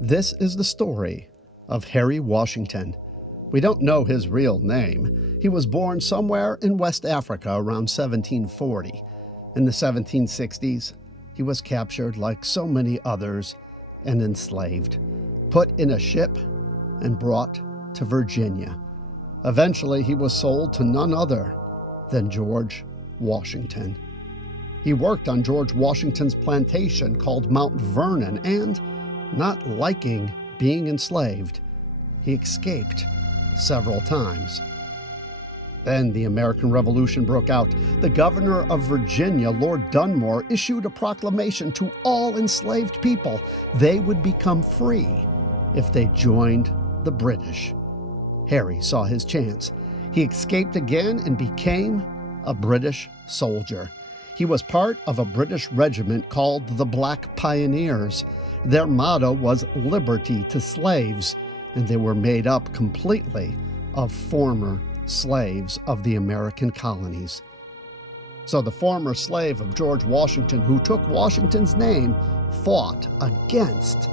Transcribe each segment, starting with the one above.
This is the story of Harry Washington. We don't know his real name. He was born somewhere in West Africa around 1740. In the 1760s, he was captured like so many others and enslaved, put in a ship and brought to Virginia. Eventually, he was sold to none other than George Washington. He worked on George Washington's plantation called Mount Vernon, and not liking being enslaved, he escaped several times. Then the American Revolution broke out. The governor of Virginia, Lord Dunmore, issued a proclamation to all enslaved people they would become free if they joined the British. Harry saw his chance. He escaped again and became a British soldier. He was part of a British regiment called the Black Pioneers. Their motto was liberty to slaves, and they were made up completely of former slaves of the American colonies. So the former slave of George Washington, who took Washington's name, fought against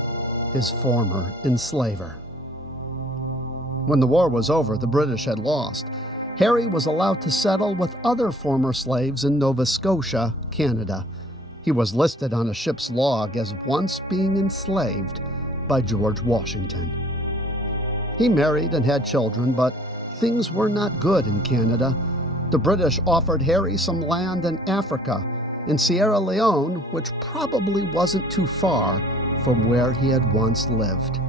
his former enslaver. When the war was over, the British had lost. Harry was allowed to settle with other former slaves in Nova Scotia, Canada. He was listed on a ship's log as once being enslaved by George Washington. He married and had children, but things were not good in Canada. The British offered Harry some land in Africa, in Sierra Leone, which probably wasn't too far from where he had once lived.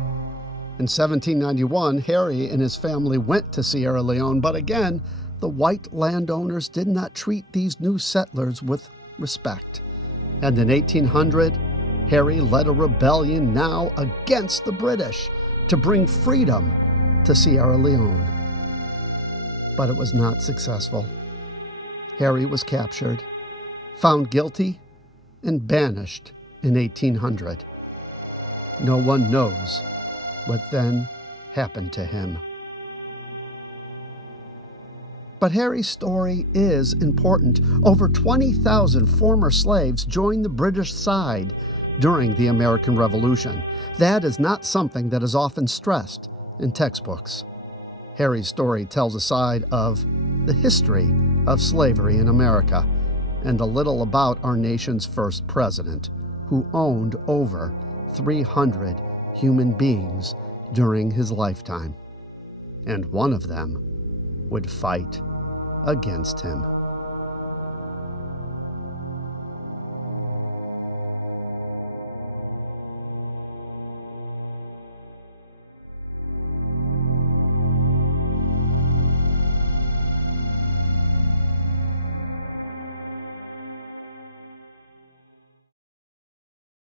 In 1791, Harry and his family went to Sierra Leone, but again, the white landowners did not treat these new settlers with respect. And in 1800, Harry led a rebellion now against the British to bring freedom to Sierra Leone. But it was not successful. Harry was captured, found guilty, and banished in 1800. No one knows what then happened to him. But Harry's story is important. Over 20,000 former slaves joined the British side during the American Revolution. That is not something that is often stressed in textbooks. Harry's story tells a side of the history of slavery in America and a little about our nation's first president, who owned over 300 human beings during his lifetime, and one of them would fight against him.